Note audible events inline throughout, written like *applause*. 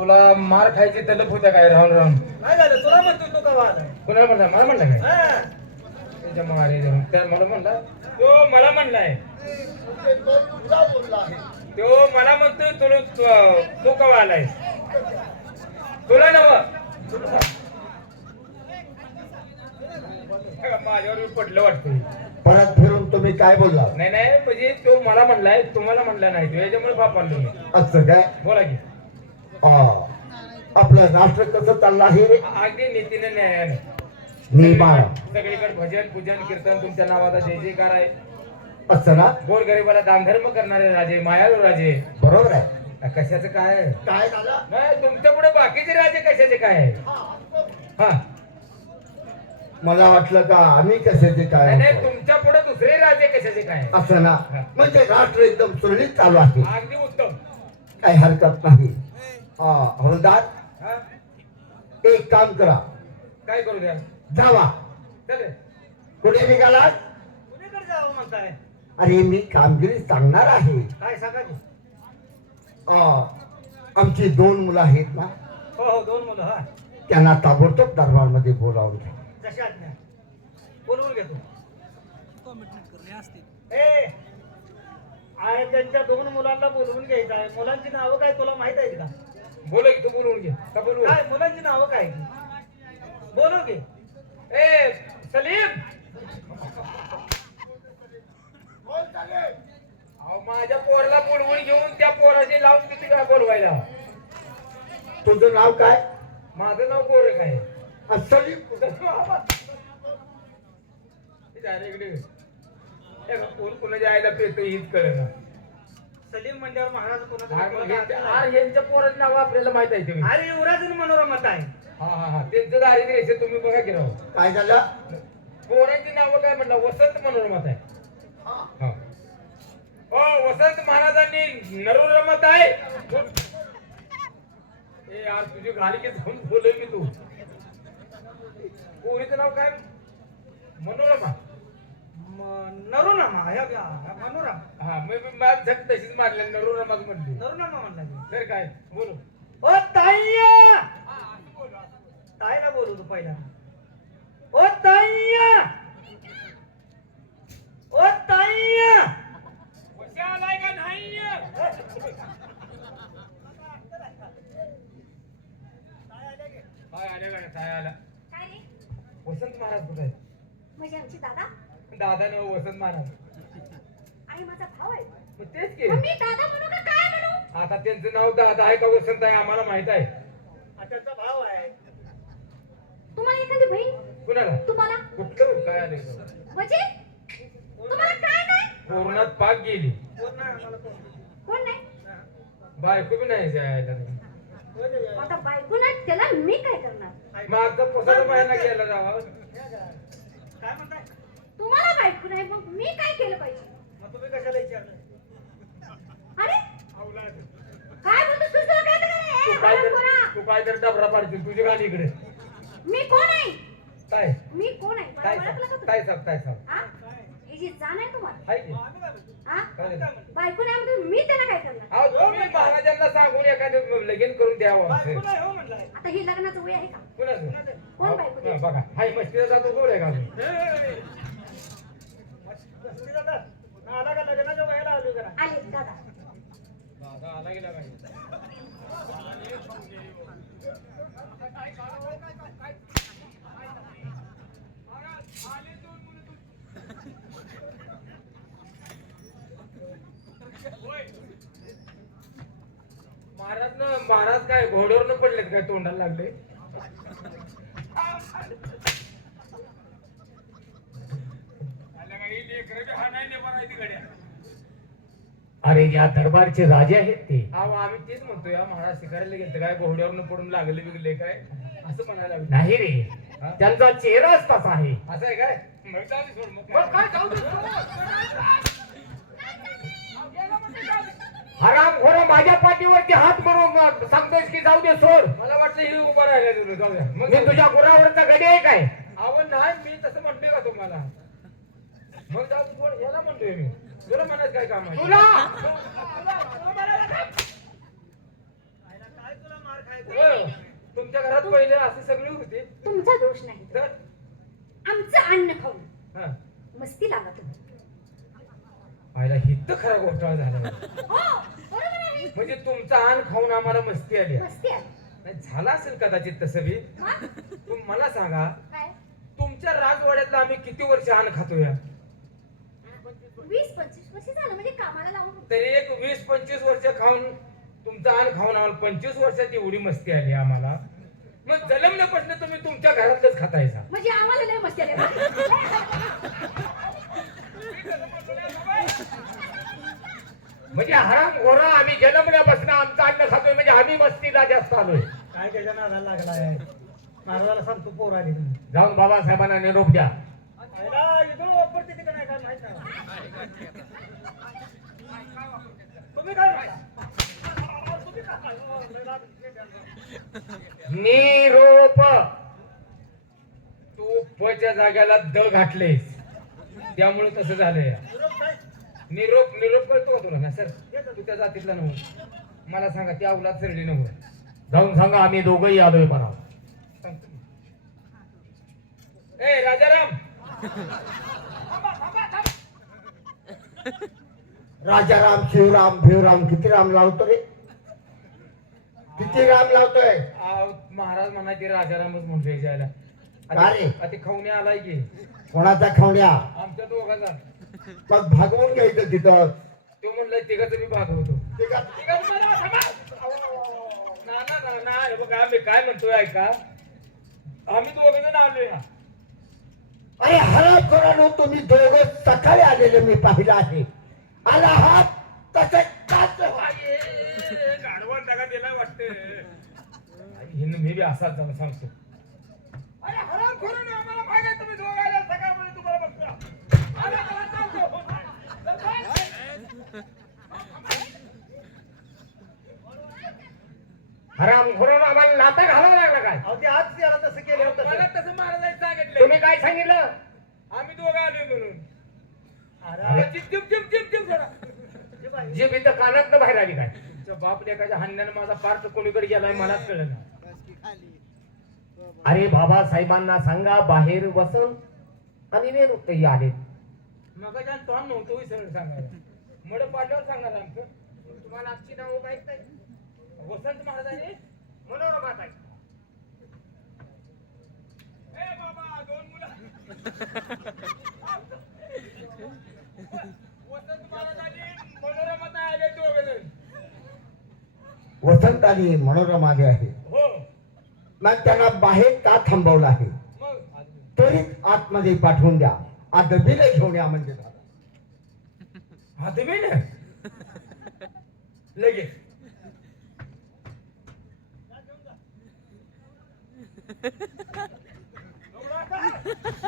तुला मार खायची तलप होत्या काय? राहून राहून. काय झालं तुला म्हणतो तू का कुणाला म्हणला? मला म्हणला काय? हा. त्याच्या मारे जाऊन त्या मला म्हणला तो मला म्हणलाय. तो मला म्हणतोय तुला तू- तू कवा आलाय तुला नव माझ्यावर पडलं वाटतंय. परत फिरून तुम्ही काय बोलला? नाही नाही म्हणजे तो मला म्हणलाय तुम्हाला म्हणला नाही. तो याच्यामुळे बापारलो मी. असं काय? बोला की. आपलं राष्ट्र कसं चाललं आहे? अगदी नीतीने न्यायाने नियमानं सगळीकडे भजन पूजन कीर्तन तुमच्या नावाचा जय जयकार आहे. असं ना? गोरगरीबाला दानधर्म करणारे राजे मायाळू राजे. बरोबर आहे. कशाचं काय? काय झालं? नाही तुमच्यापुढे बाकीचे राजे कशाचे काय? हा. मला वाटलं का आम्ही कशाचे काय नाही. तुमच्यापुढे दुसरे राजे कशाचे काय? असं ना? म्हणजे राष्ट्र एकदम सुरळीत चालू आहे. अगदी उत्तम. काही हरकत नाही. हा हवलदार हा? एक काम करा. काय करू द्या? जावा. चल. कुठे कुणीकडे जावं म्हणताय. अरे मी कामगिरी सांगणार आहे. काय सांगा की? आमची दोन मुलं आहेत ना? हो हो दोन मुलं हा. त्यांना ताबडतोब दरबारमध्ये बोलावून घ्या. जशी आज्ञा. बोलवून घेतो ए आहे त्यांच्या दोन मुलांना बोलवून घ्यायचं आहे. मुलांची नावं काय तुला माहीत आहेत का? बोल की तू बोलवून घे. का बोलवू काय मुलांची नावं काय? बोलव घे ए सलीम! माझ्या पोराला बोलवून घेऊन त्या पोराशी लावून किती काय बोलवायला? तुझं नाव काय? माझं नाव गोरे काय असं कोण कोणाच्या आईला पेतो हीच कळलं सलीम मंडळावर महाराज अरे यांच्या पोराचं नाव आपल्याला माहीत आहे तुम्ही. अरे युवराज मनोरमत आहे हा हा हा. त्यांचं दारिद्र्य आहे, तुम्ही बघा की राव. काय झालं? पोरांची नावं काय म्हणलं वसंत मनोरमत आहे. हा. हो. वसंत महाराजांनी नरोरमत आहे. ए यार तुझी घाली की जाऊन बोलय की तू. पोरीचं नाव काय? मनोरमा. नरुनामा मनोरमा. हा मी मी माझ झक तशीच मारल्या नरोरमाच म्हणली. नरुनामा म्हणला की. तर काय? बोलू. ओ ताईया! ताईला बोलू तू पहिला. ओ ताईया! ओ ताईया! आलाय का नाही काय आल्या गाड्या काय आला? काय रे? वसंत महाराज कुठे आहे म्हणजे आमची दादा? दादा न वसंत महाराज आणि माझा भाऊ आहे. मग तेच की. मग मी दादा म्हणू का काय म्हणू? आता त्यांचं नाव दादा आहे का वसंत आहे आम्हाला माहीत आहे. हा त्याचा भाव आहे. तुम्हाला एखादी बहीण? कुणाला? तुम्हाला? कुठलं काय आलं म्हणजे? तुम्हाला काय नाही कोरोनात पाक गेली. कोण नाही आम्हाला कोण. कोण नाही? बायको बी नाही जायला? आता बायको नाही त्याला मी काय करणार? माझा पोसाचा महिना गेला जावा. काय म्हणताय? तुम्हाला बायको नाही मग मी काय केलं पाहिजे? मग तुम्ही कशाला विचारलं? अरे काय तर काय? तू ए, काय हराम खोरा. तर तू काय तर डबरा पाडशील तुझी गाडी इकडे. मी कोण आहे? काय? मी कोण आहे? मला काय ओळखलं का सांग? तुम्ही? काय सांग? काय सांग? हा? ही जी जाण आहे तुम्हाला. हाय की? हा? काय झालं? बायको नाही म्हणजे मी त्यांना काय करणार? अहो तुम्ही महाराजांना सांगून एखादं लगीन करून द्यावं हो आता ही लग्नाचं वय आहे का? कुणाचं? कोण बायको ते? बघा. हाय मस्तीला जातो आहे का अजून? बसती जातात. ना आला दादा. महाराज ना महाराज काय घोड्यावर पडलेत काय तोंडाला लागले? अरे या दरबारचे राजे आहेत ते. आम्ही तेच म्हणतो या महाराज शिकायला गेलं काय घोड्यावर पडून लागले बिगले काय? असं म्हणायला. नाही रे त्यांचा चेहराच तसा आहे. असं आहे काय? हराम खोरा माझ्या पाठीवरती हात मारून सांगतोयस की जाऊ दे सोड. मला वाटलं ही उभा राहिला तुला जाऊ द्या. मग मी तुझ्या गुरावरचा गडी आहे काय? अहो नाही मी तसं म्हणतोय का तुम्हाला? मग जाऊ सोड, याला म्हणतोय मी. तुला म्हणायचं काय काम आहे? तुला? आईला काय तुला मार पहिले असं सगळे होते? तुमचा दोष नाही. तर? आमचं अन्न खाऊन. हा. मस्ती लागा तुम्ही. पाहिला हित खरा घोटाळा झाला. हो बरोबर आहे. म्हणजे तुमचा आण खाऊन आम्हाला मस्ती आली. मस्ती आहे नाही झाला असेल कदाचित तसं बी. मग पण मला सांगा काय? तुमच्या राजवाड्यातलं आम्ही किती वर्ष आण खातो या वीस पंचवीस वर्ष झालं म्हणजे कामाला लावून तरी एक वीस पंचवीस वर्ष खाऊन तुमचा आण खाऊन आम्हाला पंचवीस वर्षात एवढी मस्ती आली आम्हाला. मग जन्मल्यापासून तुम्ही तुमच्या घरातलंच खातायचा म्हणजे आम्हाला लय मस्ती आली? म्हणजे हराम घोरा आम्ही जन्मल्यापासून आमचं अन्न खातोय म्हणजे आम्ही मस्तीला जास्त आलोय. काय त्याच्या नादाला लागलाय? महाराजाला सांगतो पोर आली जाऊन बाबासाहेबांना निरोप द्या. निरोप तू पच्या जाग्याला द घातलेस. त्यामुळे तसं झालंय. निरोप निरोप कळतो का तुला? ना सर तू त्या जातीतला नव्हतं मला सांगा ती उलात सरली नव्हतं जाऊन सांगा आम्ही दोघंही आलोय म्हणा ए राजाराम! राजाराम शिवराम भिवराम किती राम लावतो रे? किती राम लावतोय? आव, महाराज म्हणायचे राजारामच म्हणतोय जायला का रे? आता खवणे आलाय की. कोणाचा खावण्या आमच्या दोघाचा. मग भागवून घ्यायचं तिथं. तो म्हणलाय तिघाचं मी भाग होतो. ते का- तिघाचं मला थांबा. ना ना ना ना हे बघा मी काय म्हणतोय ऐका. आम्ही दोघ जण आलोय हा. अरे हराम कोणानो तुम्ही दोघं सकाळी आलेले मी पाहिलं आहे. आला हात तसे काच गाढवान दगा दिलाय वाटतं. हिनं मी बी असाच झाला सांगतो अरे हराम खोरून आम्हाला माहिती आहे तुम्ही दोघं आले सकाळमध्ये तुम्हाला बघतो आला, आला, चालतो. चल, बाय. हराम घोरून आम्हाला नाता घालावं लागलं काय? अहो, ते आज त्याला तसं केलं होतं. मला तसं महाराजांनी सांगितलं. तुम्ही काय सांगितलं? आम्ही दोघं आलोय म्हणून. अरे, अरे, chip chip chip chip chip सोडा. जे बाई- जी भीत कानात बाहेर आली काय? तुमच्या बाप लेकाच्या हांड्यानं माझा पार्ट कोणीकडे गेलाय मलाच कळलं ना अरे बाबासाहेबांना सांगा बाहेर बसून. आणि निरुक्तही आले. मग तोंड नव्हतं होय सरळ सांगायला. मड पाडल्यावर सांगायला आमचं. तुम्हाला आमची नाव माहीत नाही. वसंत महाराजांनी मनोरमा ताई. ए बाबा दोन मुलं. वसंत महाराजांनी मनोरमात आले दोघे जण वसंत आणि मनोरमा जे आहे. हो. मग त्यांना बाहेर का थांबवलं आहे? त्वरित आतमध्ये पाठवून द्या. आदबीला घेऊन या म्हणजे झालं. आदमी ना लगेच. Ha ha ha!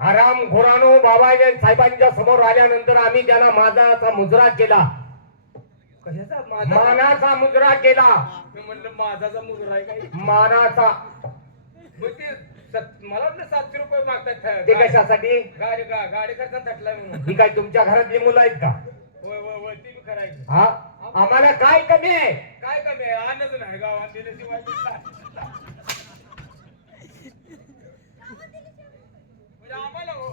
आराम घोरानो बाबा साहेबांच्या समोर आल्यानंतर आम्ही त्यांना माझाचा मुजरा केला. माझा मानाचा मुजरा केला. मी म्हणलं माझाचा मुजरा आहे काही मानाचा. मला वाटलं सातशे रुपये मागतात ते कशासाठी? गाडी गा- गाडी खर्च थकलाय म्हणून. ही काय तुमच्या घरातली मुलं आहेत का? होय होय होय ती बी करायची हा? आम्हाला काय कमी आहे? काय कमी आहे? आणच नाही गावात दिल्याशिवाय. म्हणजे आम्हाला हो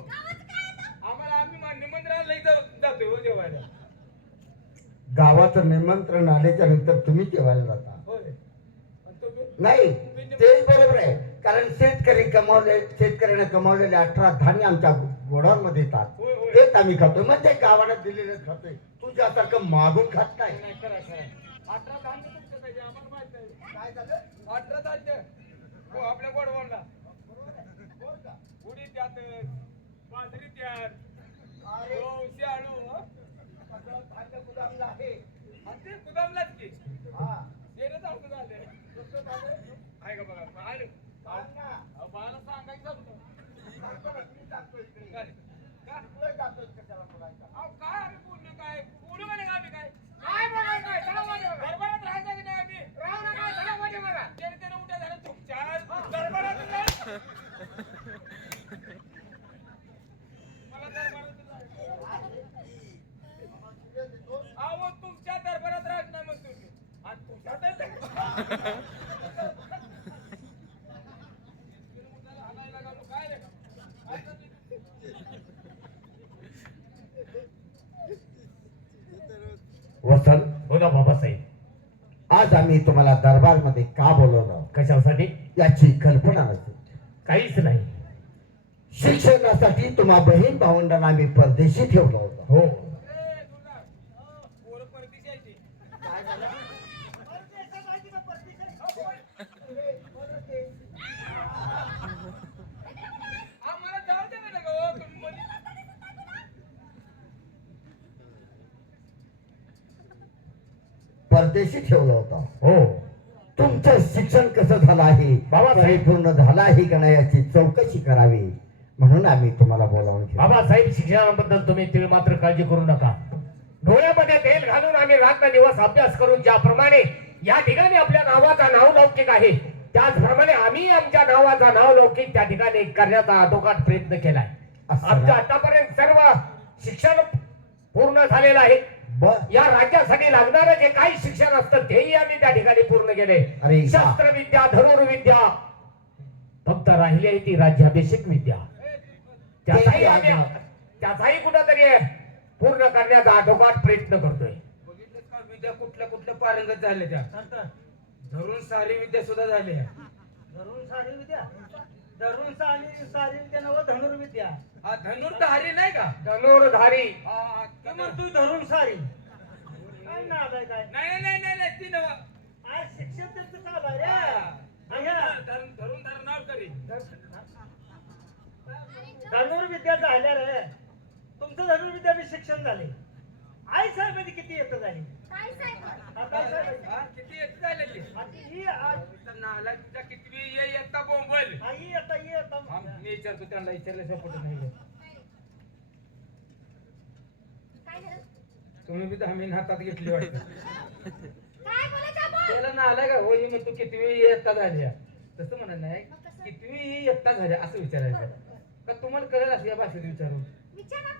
आम्हाला आम्ही मा- निमंत्रणाला इथं जातोय हो जेवायला. गावाचं निमंत्रण आल्याच्यानंतर तुम्ही जेवायला जाता. होय. आणि तुम्ही नाही ते बरोबर आहे. कारण शेतकरी कमावले शेतकऱ्याने कमावलेले अठरा धान्य आमच्या गोडांमध्ये येतात. तेच आम्ही खातोय. म्हणजे गावाला दिलेलं खातोय. तुझ्यासारखं मागून खात नाही. हो आपल्या उडीद त्यात बाजरी त्यात. हं? धान्य गुदामला आहे. आणि ते गुदामलाच की. हा. झाले आहे का बघा? बाळाला सांगायचं. काय? का? तुला जातोय कशाला बोलायचं? अहो, काय आम्ही बोललो काय बोलू का नाही का आम्ही काय काय बोलायचं काय दरबारात राहायचं की नाही आम्ही राहू नका चला मध्ये बघा तेरे तेरे उद्या झालं तुमच्या दरबारात नाही. *laughs* मला दरबारात. अहो तुमच्या दरबारात मग तुम्ही आणि तुमच्या दरबारात- हाणायला लागलो, काय रे? आता ते- वत्सल बोला आम्ही तुम्हाला दरबारमध्ये का बोलवलं? कशासाठी? याची कल्पना नसेल काहीच नाही. शिक्षणासाठी तुम्हा बहीण भावंडांना आम्ही परदेशी ठेवलं होतं. हो ए, दुर्गा, पोरं परदेशी आहे ती. आम्हाला जाऊ दे ना गं, हो, तुम्ही मध्ये- परदेशी ठेवलं होतं. हो. तुमचं शिक्षण कसं झालं आहे बाबासाहेब. परिपूर्ण झालं आहे का नाही याची चौकशी करावी? म्हणून आम्ही तुम्हाला बोलावून. बाबासाहेब शिक्षणाबद्दल तुम्ही तीळ मात्र काळजी करू नका. डोळ्यामध्ये तेल घालून आम्ही रात्र दिवस अभ्यास करून ज्याप्रमाणे या ठिकाणी आपल्या नावाचा नाव लौकिक आहे त्याचप्रमाणे आम्ही आमच्या नावाचा नाव लौकिक त्या ठिकाणी करण्याचा आटोकाट प्रयत्न केलाय. असं आमचं ना? आतापर्यंत सर्व शिक्षण पूर्ण झालेलं आहे. या राज्यासाठी लागणारं जे काही शिक्षण असतं तेही आम्ही त्या ठिकाणी पूर्ण केले. शस्त्रविद्या धनुर्विद्या. फक्त राहिली आहे ती राज्याभिषेक विद्या. त्याचाही आम्ही त्याचाही कुठंतरी पूर्ण करण्याचा आठोकाट प्रयत्न करतोय. विद्या कुठल्या कुठल्या पारंगत झाल्या त्या? धरून सारी विद्या सुद्धा झाल्या. धरून सारी विद्या? धरून सारी सारी नव धनुर्विद्या हा धनुर तर हरी नाही का? धनुर्धारी हा, की मग तू धरून सारी. काय ना आलाय काय? नाही नाही नाही नाही ती नव आज शिक्षण त्यांचं चालू आहे रे. अय्या. धरून धरून धरणार करी धनुर्विद्या झाल्या रे. तुमचं धनुर्विद्या बी शिक्षण झाले. आई साहेब किती येतं झाली? काय साहेब? काय साहेब? हा, किती येत झाले ती आता ही आ- नाला कितवी ये येता बोंबल. आई येता येता मी विचारतो त्यांना विचारल्याशिवाय कुठं नाही येत. काय झालं? तुम्ही बी महिने हातात घेतली वाटतं. काय बोलायचं बोल त्याला नाला का? हो ही म्हणतो कितवी इयत्ता झाल्या. तसं म्हणत नाही. मग कसं? कितवी इयत्ता झाल्या असं विचारायचं. का तुम्हाला कळेल असं या भाषेत विचारून? विचारा.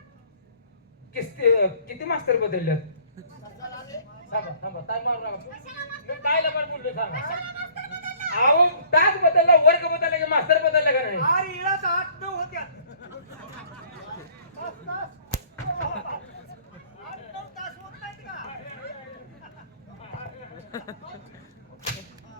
किस्ती किती मास्तर बदलल्यात? थांबा थांबा काय मारू नका कशाला मी काय लबाड बोललो सांगा कशाला मास्तर बदलला? अहो तास बदलला वर्ग बदलला की मास्तर बदलला का नाही आर इळाच आठ नऊ होत्या तास, तास. आठ नऊ तास होत नाहीत का?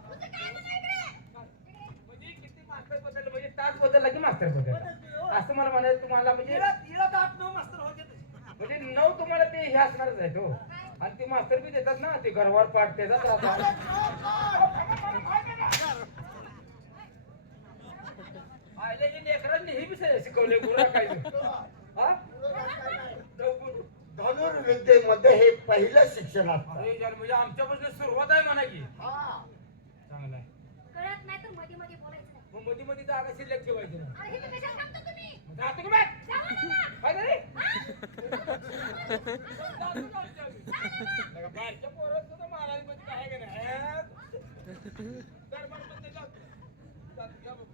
तुझं काय म्हणणं इकडे? म्हणजे किती मास्तर बदललं म्हणजे तास बदलला की मास्तर बदलला असं मला म्हणायचं तुम्हाला म्हणजे इळात इळात आठ नऊ मास्तर होते तसे. म्हणजे नऊ तुम्हाला ते हे असणारच आहे तो आणि ते मास्तर बी देतात ना ते घरवर पाठ देतात हे लेकरांनी हे शिकवले गुरा काय हा? धनुर्विद्येमध्ये हे पहिलं शिक्षण असतं. अरे यार, म्हणजे आमच्यापासून सुरुवात आहे म्हणा की. हा. चांगला आहे. कळत नाही तर मध्ये मध्ये बोलायचं नाही. मग मध्ये मध्ये जागा शिल्लक ठेवायची ना. अरे हे तर कशाला थांबता तुम्ही? जातो की बाय जाऊ ना मला. काय झाले बाहेरच्या पोरात सुद्धा महाराज मध्ये काय का नाही तर जातो. जातो, या बघ.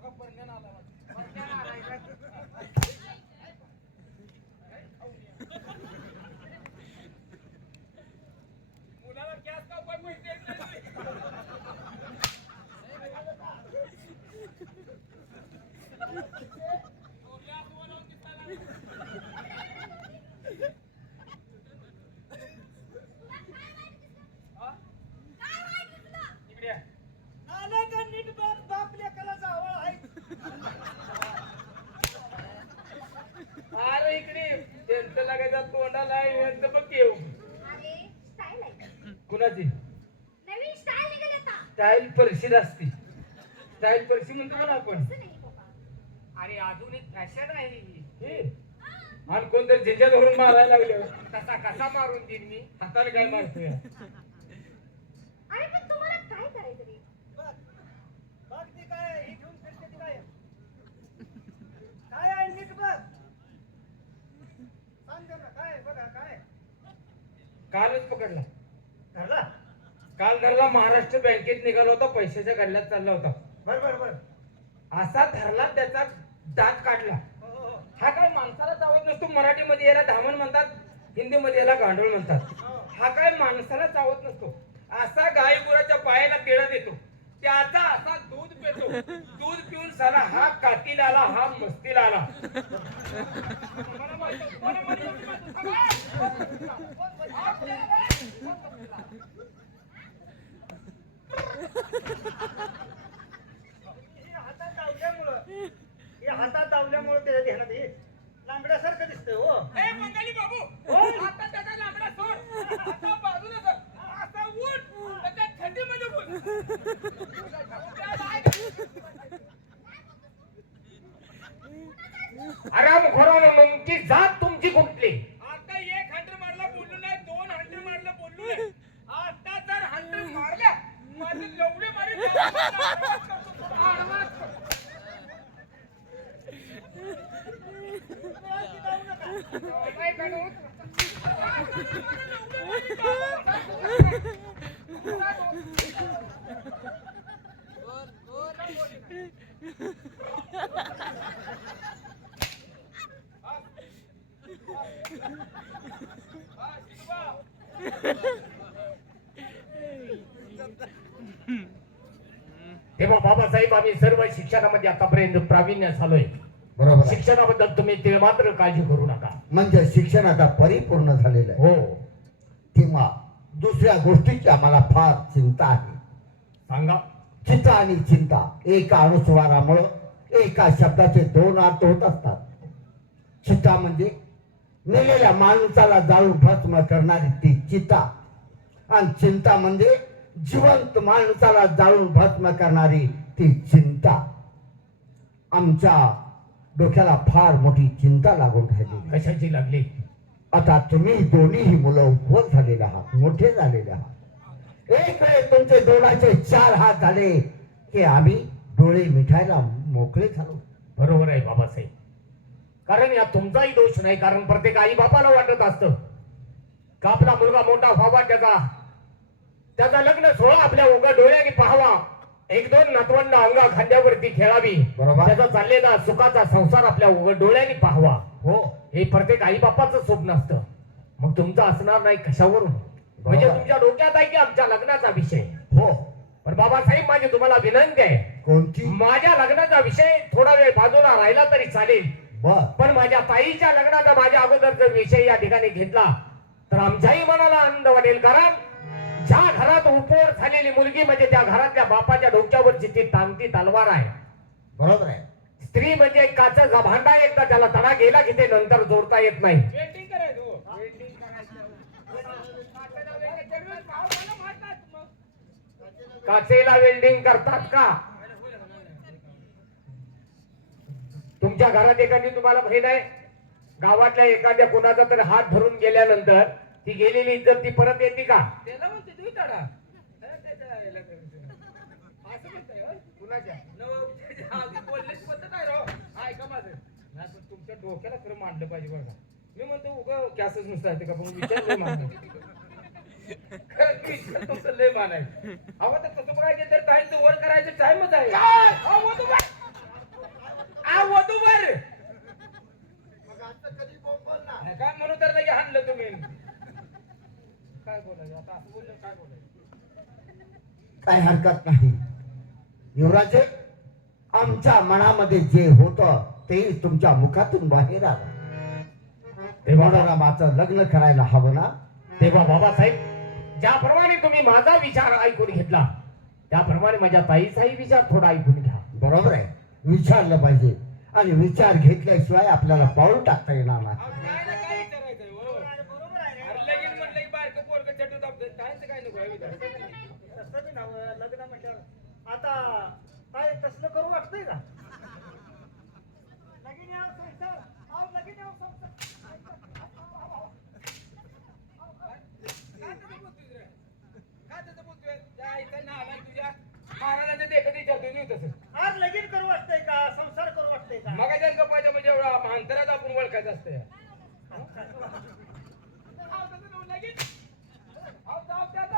पोरगा परण्यानं आला तोंडाला एकदम येऊ कुणाची? स्टाईल परिषद असते स्टाईल परिषद म्हणतो ना आपण? आणि अजून एक फॅशन आहे ही. आणि कोणतरी झिंजा धरून मारायला लागले. तसा कसा मारून देईन मी? हाताने काय मारतोय? अरे पण तुम्हाला काय करायचं कालच पकडला. धरला? काल धरला महाराष्ट्र बँकेत निघाला होता पैशाच्या गल्ल्यात चालला होता. बर बर बर. असा धरला त्याचा दात काढला. हो हो हो. हा काय माणसाला चावत नसतो? मराठीमध्ये याला धामण म्हणतात हिंदीमध्ये याला गांडूळ म्हणतात. हा. काय माणसाला चावत नसतो? असा गाय गुराच्या पायाला तेळा देतो. त्याचा असा दूध पितो. दूध पिऊन साला हा कातील आला हा मस्तील आला. हे हातात दावल्यामुळं हे हातात दावल्यामुळं त्याच्या ध्यानात हे लांबड्यासारखं दिसतंय हो. ए, बंगाली बाबू आता त्याचा सोड. आता बाजूला सर. असा उठ. त्याच्या थंडीमध्ये बोल. आराम खोरानं मग जात तुमची कुठली? आता एक हंटर मारला बोललो नाही दोन हंटर मारला बोललो नाही आता जर हंटर मारल्या माझे लवडे मारे बाबासाहेब आम्ही सर्व शिक्षणामध्ये आतापर्यंत प्रावीण्य झालोय. बरोबर आहे. शिक्षणाबद्दल तुम्ही ते मात्र काळजी करू नका. म्हणजे शिक्षण आता परिपूर्ण झालेलं आहे. हो. किंवा दुसऱ्या गोष्टीची आम्हाला फार चिंता आहे. सांगा. चिंता आणि चिंता एका अनुस्वारामुळं एका शब्दाचे दोन अर्थ होत असतात. चिंता म्हणजे मेलेल्या माणसाला जाळून भस्म करणारी ती चिता. आणि चिंता म्हणजे जिवंत माणसाला जाळून भस्म करणारी ती चिंता. आमच्या डोक्याला फार मोठी चिंता लागून राहिली कशाची लागली? आता तुम्ही दोन्हीही मुलं उपवत झालेले आहात मोठे झालेले आहात. एक वेळ तुमचे दोनाचे चार हात झाले की आम्ही डोळे मिठायला मोकळे झालो. बरोबर आहे बाबासाहेब. कारण या तुमचाही दोष नाही कारण प्रत्येक आई बापाला वाटत असतं. का आपला मुलगा मोठा व्हावा त्याचा. त्याचा लग्न सोहळा आपल्या उघड डोळ्याने पाहावा. एक दोन नतवंड अंगा खांद्यावरती खेळावी बरोबर. त्याचा चाललेला सुखाचा संसार आपल्या उघड डोळ्याने पाहावा. हो. हे प्रत्येक आई बापाचं स्वप्न असतं. मग तुमचं असणार नाही कशावरून? म्हणजे. तुमच्या डोक्यात आहे की आमच्या लग्नाचा विषय? हो. पण बाबासाहेब माझी तुम्हाला विनंती आहे. कोणती? माझ्या लग्नाचा विषय थोडा वेळ बाजूला राहिला तरी चालेल. पण माझ्या ताईच्या लग्नाचा माझ्या अगोदर जर विषय या ठिकाणी घेतला. तर आमच्याही मनाला आनंद वाटेल. कारण ज्या घरात उपवर झालेली मुलगी म्हणजे त्या घरातल्या बापाच्या डोक्यावरची ती टांगती तलवार आहे. बरोबर आहे. स्त्री म्हणजे एक काचाचा भांडा एकदा त्याला तडा गेला की ते नंतर जोडता येत नाही. वेल्डिंग करायचं हो. वेल्डिंग करायचं. काचेला वेल्डिंग करतात का? तुमच्या घरात एखादी तुम्हाला माहीत आहे? गावातल्या एखाद्या कोणाचा तर हात धरून गेल्यानंतर ती गेलेली इज्जत ती परत येते का? त्याला म्हणते तुम्ही तडा हे. असं म्हणताय? कुणाच्या? पद्धत राव. ऐका माझं. नाही पण तुमच्या डोक्याला खरं मांडलं पाहिजे बरं का. मी म्हणतो उगा कॅसच नुसतं आहे ते का? पण विचार विचार तुमचं लय मान आहे. अहो तर बघायचं तर वर करायचं टाइमच आहे. आ वधूवर हे काय म्हणू तर नाही हाणलं तुम्ही? काय बोलायचं? आता असं बोललं काय बोलायचं? काही हरकत नाही. युवराजे आमच्या मनामध्ये जे होत ते तुमच्या मुखातून बाहेर आलं. तेव्हा मनोरमाचं लग्न करायला हवं ना? तेव्हा बाबासाहेब ज्याप्रमाणे तुम्ही माझा विचार ऐकून घेतला त्याप्रमाणे माझ्या ताईचाही विचार थोडा ऐकून घ्या. बरोबर आहे. विचारलं पाहिजे. आणि विचार घेतल्याशिवाय आपल्याला पाऊल टाकता येणार नाही अहो, काय ना काय विचारायचंय, हो. अरे बरोबर आहे रे अरे लगीन म्हणलं की बारकं पोरकं चटू दाबतं. कायचं काय व्हावी झालं. तसं बी नाव लग्न म्हटल्यावर आता काय तसलं करू वाटतंय का लगीन यावं संसार लगीन यावं संसार काय त्याचं बोलतोय रे? काय त्याचं बोलतोय? त्या इथं नाला तुझ्या महाराजाच्या देखत विचारतोय मी तसं. आज लगीन करू वाटतंय का संसार करू वाटतंय का मगाच्या गप्पाच्या म्हणजे एवढा अंतरात आपण ओळखायचं असतं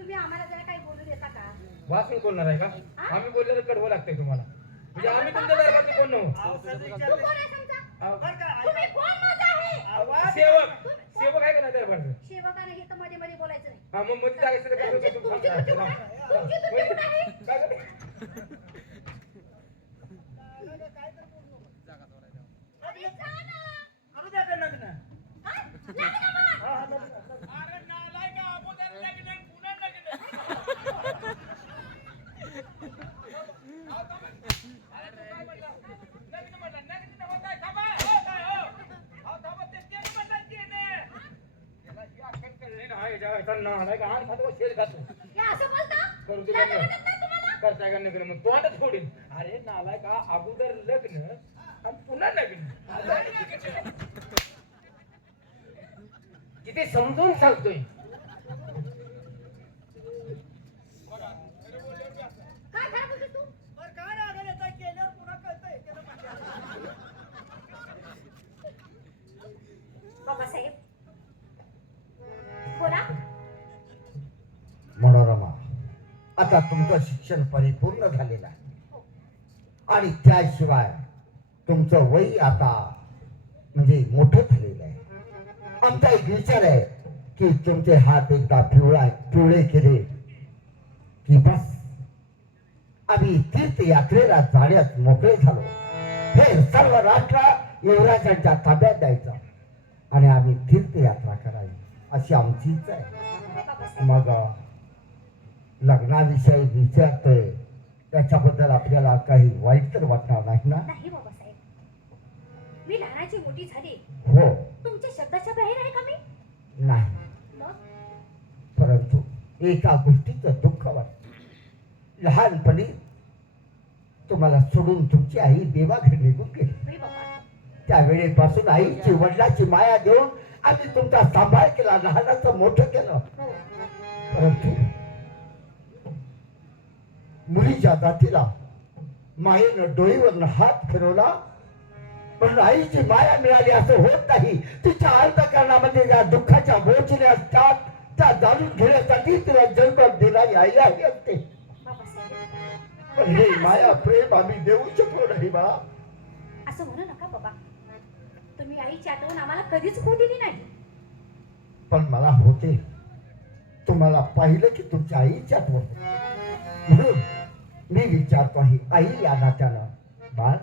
तुम्ही आम्हाला जरा काही बोलू देता का वाचून बोलणार आहे का आम्ही बोललेलं कडवं लागतंय तुम्हाला म्हणजे आम्ही तुमच्या दरबारचे कोण नव्हतो तू. कोण आहे समजा अहो, बरं का तुम्ही ऐका. कोण माझा आहे आवाज सेवक सेवक आहे का नाही दरबारचं सेवकाने हे तर मध्ये मध्ये बोलायचं नाही हा मग मध्ये जायचं तर काय तुमची होतं? तुमची तुमची कुठं आहे? तुमची तुमची कुठं आहे काय करते? काय तर बोलू नको. अरे जा ना. करू द्या का लग्न हा? लग्न मग. हा, हा, लग्न, लग्न. हे असं बोलता? करू दे लग्न लग्न. म्हणत नाही तुम्हाला? करताय का लग्न मग तोंडच फोडीन अरे नालाय का अगोदर लग्न आणि पुन्हा लग्न किती समजून सांगतोय. आता तुमचं शिक्षण परिपूर्ण झालेलं आहे. आणि त्याशिवाय तुमचं वय आता म्हणजे मोठं झालेलं आहे. आमचा एक विचार आहे की तुमचे हात एकदा पिवळा पिवळे केले की बस. आम्ही तीर्थयात्रेला जाण्यास मोकळे झालो. हे सर्व राष्ट्र युवराजांच्या ताब्यात द्यायचं. आणि आम्ही तीर्थयात्रा करावी अशी आमची इच्छा आहे. मग लग्नाविषयी विचारतोय. त्याच्याबद्दल आपल्याला काही वाईट तर वाटणार नाही ना? नाही बाबासाहेब. मी लहानाची मोठी झाली. हो. तुमच्या शब्दाच्या बाहेर आहे का मी? नाही. परंतु एका गोष्टीचं दुःख वाटत. लहानपणी तुम्हाला सोडून तुमची आई देवाघरी निघून गेली. होय बाबा. त्या वेळेपासून आईची वडिलाची माया देऊन आम्ही तुमचा सांभाळ केला लहानाचं मोठं केलं. हो. परंतु मुलीच्या जातीला. मायेनं डोईवरनं हात फिरवला. पण आईची माया मिळाली असं होत नाही. तिच्या अंतकरणामध्ये या दुःखाच्या बोचणे असतात. त्या जाणून घेण्यासाठी तिला जन्म देणारी आई आई असते. पण हे माया प्रेम आम्ही देऊ शकलो नाही बाळा. असं म्हणू नका बाबा. तुम्ही आईची आठवण आम्हाला कधीच होऊ दिली नाही. पण मला होते. तुम्हाला पाहिलं की तुमच्या आईची आठवण. म्हणून मी विचारतो आहे आई या नात्यानं बाळ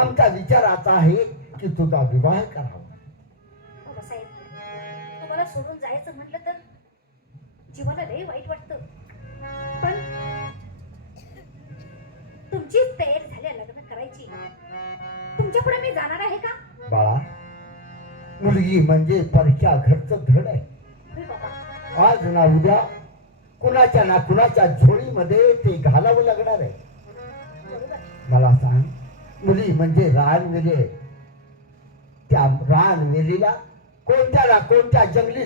आमचा विचार असा आहे की तुझा विवाह करावा. बाबासाहेब तुम्हाला सोडून जायचं म्हटलं तर जीवाला लय वाईट वाटतं. पण तुमचीच तयारी झाली लग्न करायची. तुमच्यापुढे मी जाणार आहे का? बाळा मुलगी म्हणजे परक्या घरचं धड आहे. होय बाबा. आज ना उद्या कुणाच्या ना कुणाच्या झोळीमध्ये ते घालावं लागणार आहे मला सांग मुली म्हणजे रानवेली आहे. त्या रानवेलीला कोणत्या ना कोणत्या जंगली